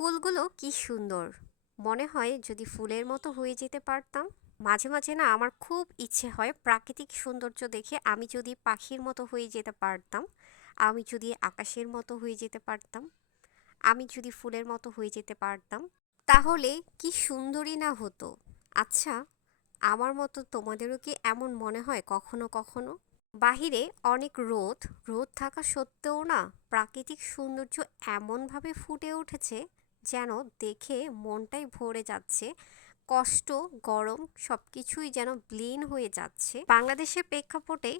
ফুলগুলো কি সুন্দর! মনে হয় যদি ফুলের মতো হয়ে যেতে পারতাম। মাঝে মাঝে না আমার খুব ইচ্ছে হয় প্রাকৃতিক সৌন্দর্য দেখে আমি যদি পাখির মতো হয়ে যেতে পারতাম, আমি যদি আকাশের মতো হয়ে যেতে পারতাম, আমি যদি ফুলের মতো হয়ে যেতে পারতাম, তাহলে কি সুন্দরই না হতো। আচ্ছা, আমার মতো তোমাদেরও কি এমন মনে হয় কখনো কখনো? বাহিরে অনেক রোদ, রোদ থাকা সত্ত্বেও না প্রাকৃতিক সৌন্দর্য এমনভাবে ফুটে উঠেছে যেন দেখে মনটাই ভরে যাচ্ছে। কষ্ট, গরম সবকিছুই যেন ব্লিন হয়ে যাচ্ছে। বাংলাদেশের প্রেক্ষাপটে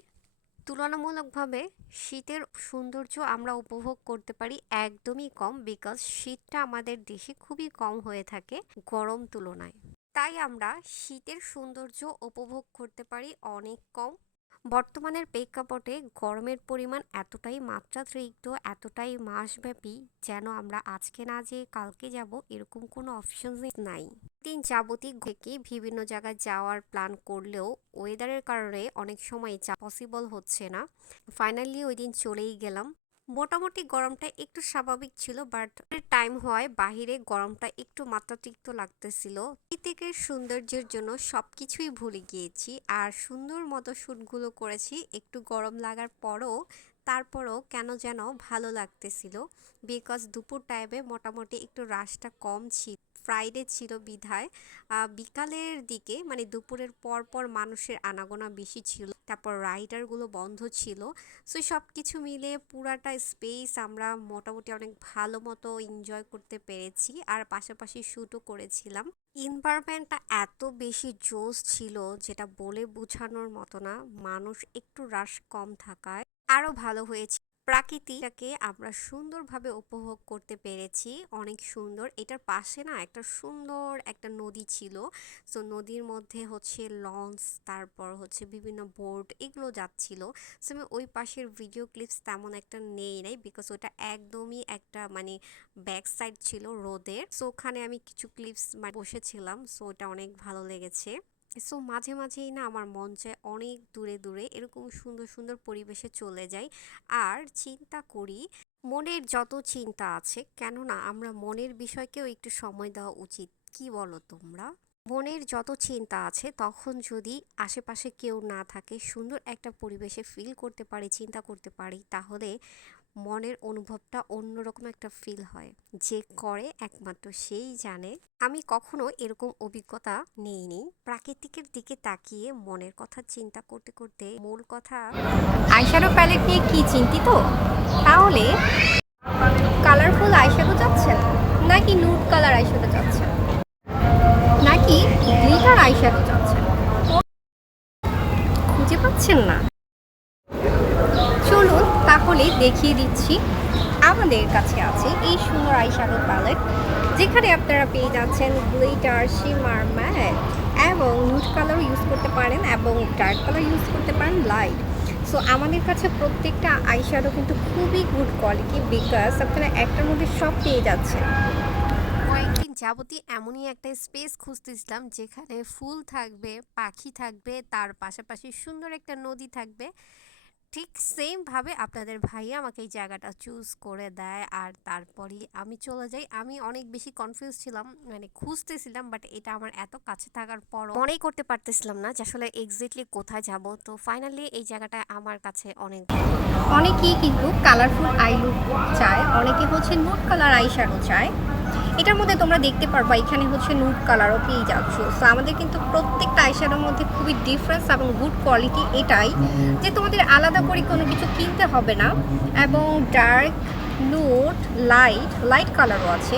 তুলনামূলকভাবে শীতের সৌন্দর্য আমরা উপভোগ করতে পারি একদমই কম, বিকজ শীতটা আমাদের দেশে খুবই কম হয়ে থাকে গরম তুলনায়। তাই আমরা শীতের সৌন্দর্য উপভোগ করতে পারি অনেক কম। বর্তমানের প্রেক্ষাপটে গরমের পরিমাণ এতটাই মাত্রাতিরিক্ত, এতটাই মাসব্যাপী, যেন আমরা আজকে না যেয়ে কালকে যাব এরকম কোনো অপশনই নাই। দিন যাবতীয় থেকে বিভিন্ন জায়গায় যাওয়ার প্ল্যান করলেও ওয়েদারের কারণে অনেক সময় যা পসিবল হচ্ছে না। ফাইনালি ওই দিন চলেই গেলাম। মোটামুটি গরমটা একটু স্বাভাবিক ছিল, বাট টাইম হওয়ায় বাহিরে গরমটা একটু মাত্রাতিরিক্ত লাগতেছিল। প্রকৃতিকের সৌন্দর্যের জন্য সবকিছুই ভুলে গিয়েছি, আর সুন্দর মতো শ্যুটগুলো করেছি একটু গরম লাগার পরও। তারপরও কেন যেন ভালো লাগতেছিল, বিকজ দুপুর টাইমে মোটামুটি একটু রাশটা কম ছিল। ফ্রাইডে ছিল বিধায় বিকালের দিকে মানে দুপুরের পর পর মানুষের আনাগোনা বেশি ছিল, তারপর রাইডারগুলো বন্ধ ছিল। সো সব কিছু মিলে পুরাটা স্পেস আমরা মোটামুটি অনেক ভালো মতো এনজয় করতে পেরেছি, আর পাশাপাশি শ্যুটও করেছিলাম। এনভায়রনমেন্টটা এত বেশি জোস ছিল যেটা বলে বোঝানোর মতো না। মানুষ একটু রাশ কম থাকায় আরো ভালো হয়েছে। প্রাকৃতিটাকে আমরা সুন্দরভাবে উপভোগ করতে পেরেছি, অনেক সুন্দর। এটার পাশে না একটা সুন্দর একটা নদী ছিল। সো নদীর মধ্যে হচ্ছে লঞ্চ, তারপর হচ্ছে বিভিন্ন বোট এগুলো যাচ্ছিল। সো আমি ওই পাশের ভিডিও ক্লিপস তেমন একটা নেই নাই, বিকজ ওটা একদমই একটা মানে ব্যাক সাইড ছিল রোদের। সো ওখানে আমি কিছু ক্লিপস বসেছিলাম, সো ওটা অনেক ভালো লেগেছে। সো মাঝে মাঝেই না আমার মন চায় অনেক দূরে দূরে এরকম সুন্দর সুন্দর পরিবেশে চলে যাই, আর চিন্তা করি মনের যত চিন্তা আছে, কেননা আমরা মনের বিষয়কেও একটু সময় দেওয়া উচিত। কি বলো তোমরা? মনের যত চিন্তা আছে তখন যদি আশেপাশে কেউ না থাকে, সুন্দর একটা পরিবেশে ফিল করতে পারি, চিন্তা করতে পারি, তাহলে মনের অনুভবটা অন্যরকম একটা ফিল হয়। যে করে একমাত্র সেই জানে। আমি কখনো এরকম অভিজ্ঞতা নেইনি। প্রাকৃতিকের দিকে তাকিয়ে মনের কথা চিন্তা করতে করতে মূল কথা আইশ্যাডো প্যালেট নিয়ে কি চিন্তিত? তাহলে কালারফুল আইশ্যাডো চাচ্ছেন, নাকি নুড কালার আইশ্যাডো চাচ্ছেন, নাকি গ্লিটার আইশ্যাডো চাচ্ছেন? খুঁজে পাচ্ছেন না? চলুন তাহলে দেখিয়ে দিচ্ছি। আমাদের কাছে আছে এই সুন্দর আইশ্যাডো প্যালেট, যেখানে আপনারা পেয়ে যাচ্ছেন গ্লিটার, শিমার, ম্যাট এবং নুড কালারও ইউজ করতে পারেন, এবং ডার্ক কালার ইউজ করতে পারেন, লাইট। সো আমাদের কাছে প্রত্যেকটা আইশ্যাডো কিন্তু খুবই গুড কোয়ালিটি, বিকজ আপনারা একটার মধ্যে সব পেয়ে যাচ্ছেন। কয়েকদিন যাবতীয় এমনই একটা স্পেস খুঁজতেছিলাম যেখানে ফুল থাকবে, পাখি থাকবে, তার পাশাপাশি সুন্দর একটা নদী থাকবে। ঠিক সেম ভাবে আপনাদের ভাইয়া আমাকে এই জায়গাটা চুজ করে দেয়, আর তারপরেই আমি চলে যাই। আমি অনেক বেশি কনফিউজ ছিলাম, মানে খুঁজতেছিলাম, বাট এটা আমার এত কাছে থাকার পরও মনেই করতে পারতেছিলাম না যে আসলে এক্স্যাক্টলি কোথায় যাব। তো ফাইনালি এই জায়গাটা আমার কাছে অনেক অনেকেই কিন্তু কালারফুল আই লুক চায়, অনেকে হচ্ছে নুড কালার আই শ্যাডো চায়। এটার মধ্যে তোমরা দেখতে পারবা এখানে হচ্ছে নুড কালারও পেয়ে যাচ্ছ। সো আমাদের কিন্তু প্রত্যেকটা আইশ্যাডোর মধ্যে খুবই ডিফারেন্স এবং গুড কোয়ালিটি এটাই যে তোমাদের আলাদা করে কোনো কিছু কিনতে হবে না, এবং ডার্ক, নুড, লাইট, লাইট কালারও আছে।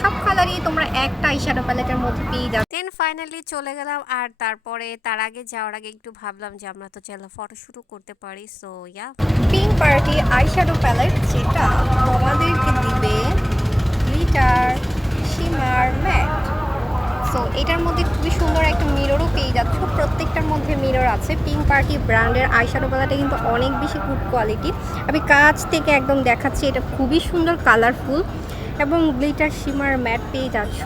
সব কালারই তোমরা একটা আইশ্যাডো প্যালেটের মধ্যে পেয়ে যাচ্ছ। দেন ফাইনালি চলে গেলাম, আর তারপরে তার আগে যাওয়ার আগে একটু ভাবলাম যে আমরা তো চাইলে ফটোশুটও করতে পারি। So yeah, pink party eyeshadow palette, যেটা তোমাদেরকে দিবে গ্লিটার, শিমার, ম্যাট। সো এটার মধ্যে খুবই সুন্দর একটা মিররও পেয়ে যাচ্ছ, প্রত্যেকটার মধ্যে মিরর আছে। পিঙ্ক পার্টি ব্র্যান্ডের আইশ্যাডো প্যালেটটা কিন্তু অনেক বেশি গুড কোয়ালিটি। আমি কাছ থেকে একদম দেখাচ্ছি, এটা খুবই সুন্দর কালারফুল, এবং গ্লিটার, শিমার, ম্যাট পেয়ে যাচ্ছ।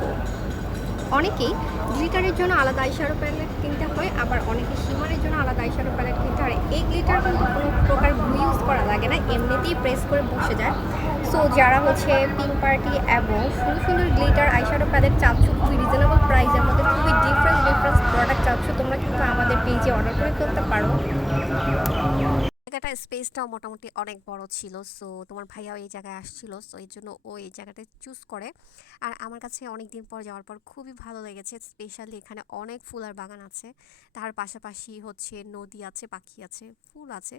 অনেকেই গ্লিটারের জন্য আলাদা আইশ্যাডো প্যালেট কিনতে হয়, আবার অনেকে শিমারের জন্য আলাদা আইশ্যাডো প্যালেট কিনতে হয়। এই গ্লিটার কিন্তু কোনো প্রকার গ্লু ইউজ করা লাগে না, এমনিতেই প্রেস করে বসে যায়। সো যারা হচ্ছে পিঙ্ক পার্টি এবং সুন্দর সুন্দর গ্লিটার আইশ্যাডো প্যালেট চাচ্ছ খুবই রিজনেবল প্রাইসের মধ্যে, খুবই ডিফারেন্ট ডিফারেন্ট প্রোডাক্ট চাচ্ছ, তোমরা কিন্তু আমাদের পেজে অর্ডার করে ফেলতে পারো। জায়গাটার স্পেসটাও মোটামুটি অনেক বড় ছিল, সো তোমার ভাইয়াও এই জায়গায় আসছিল, সো এই জন্য ও এই জায়গাটা চুজ করে। আর আমার কাছে অনেক দিন পর যাওয়ার পর খুবই ভালো লেগেছে, স্পেশালি এখানে অনেক ফুলের বাগান আছে, তার পাশাপাশি হচ্ছে নদী আছে, পাখি আছে, ফুল আছে।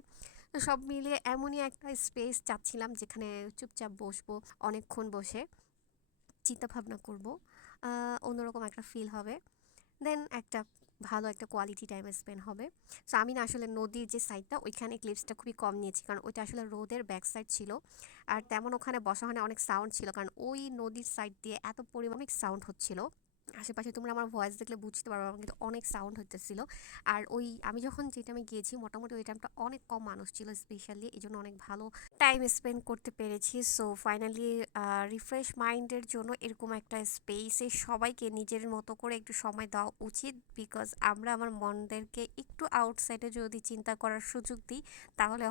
তো সব মিলিয়ে এমনই একটা স্পেস চাচ্ছিলাম যেখানে চুপচাপ বসবো, অনেকক্ষণ বসে চিন্তা ভাবনা করবো, অন্যরকম একটা ফিল হবে, দেন একটা ভালো একটা কোয়ালিটি টাইম স্পেন্ড হবে। সো আমি না আসলে নদীর যে সাইডটা ওইখানে ক্লিপসটা খুবই কম নিয়েছি, কারণ ওইটা আসলে রোদের ব্যাক সাইড ছিল, আর তেমন ওখানে বসা হয় না, অনেক সাউন্ড ছিল, কারণ ওই নদীর সাইড দিয়ে এত পরিমাণ সাউন্ড হচ্ছিল আশেপাশে, তোমরা আমার ভয়েস দেখলে বুঝতে পারবে আমার কিন্তু অনেক সাউন্ড হতেছিল। আর ওই আমি যখন যে টাইমে গিয়েছি মোটামুটি ওই টাইমটা অনেক কম মানুষ ছিল, স্পেশালি এই জন্য অনেক ভালো টাইম স্পেন্ড করতে পেরেছি। সো ফাইনালি রিফ্রেশ মাইন্ডের জন্য এরকম একটা স্পেসে সবাইকে নিজের মতো করে একটু সময় দেওয়া উচিত, বিকজ আমরা আমার মনদেরকে একটু আউটসাইডে যদি চিন্তা করার সুযোগ দিই, তাহলে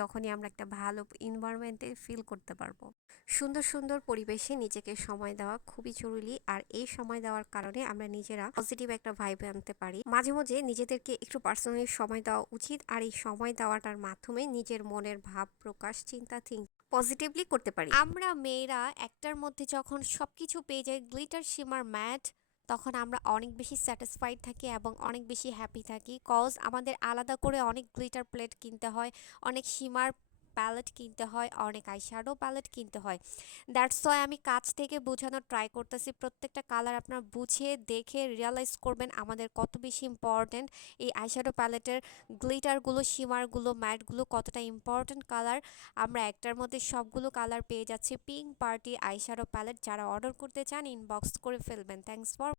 যখনই আমরা একটা ভালো এনভায়রনমেন্টে ফিল করতে পারবো। সুন্দর সুন্দর পরিবেশে নিজেকে সময় দেওয়া খুবই জরুরি, আর এই সময় দেওয়ার কারণে আমরা নিজেরা পজিটিভ একটা ভাইব আনতে পারি। মাঝে মাঝে নিজেদেরকে একটু পার্সোনালি সময় দেওয়া উচিত, আর এই সময় দেওয়াটার মাধ্যমে নিজের মনের ভাব প্রকাশ, চিন্তা থিঙ্ক পজিটিভলি করতে পারি। আমরা মেয়েরা একটার মধ্যে যখন সবকিছু পেয়ে যাই, গ্লিটার শিমার ম্যাট, তখন আমরা অনেক বেশি স্যাটিসফাইড থাকি এবং অনেক বেশি হ্যাপি থাকি, কজ আমাদের আলাদা করে অনেক গ্লিটার প্লেট কিনতে হয়, অনেক শিমার প্যালেট কিনতে হয়, অনেক আইশ্যাডো প্যালেট কিনতে হয়। দ্যাটস ওয়াই আমি কাছ থেকে বোঝানোর ট্রাই করতেছি, প্রত্যেকটা কালার আপনার বুঝে দেখে রিয়ালাইজ করবেন আমাদের কত বেশি ইম্পর্ট্যান্ট এই আইশ্যাডো প্যালেটের গ্লিটারগুলো, শিমারগুলো, ম্যাটগুলো কতটা ইম্পর্ট্যান্ট কালার। আমরা একটার মধ্যে সবগুলো কালার পেয়ে যাচ্ছি, পিঙ্ক পার্টি আইশ্যাডো প্যালেট। যারা অর্ডার করতে চান ইনবক্স করে ফেলবেন। Thanks for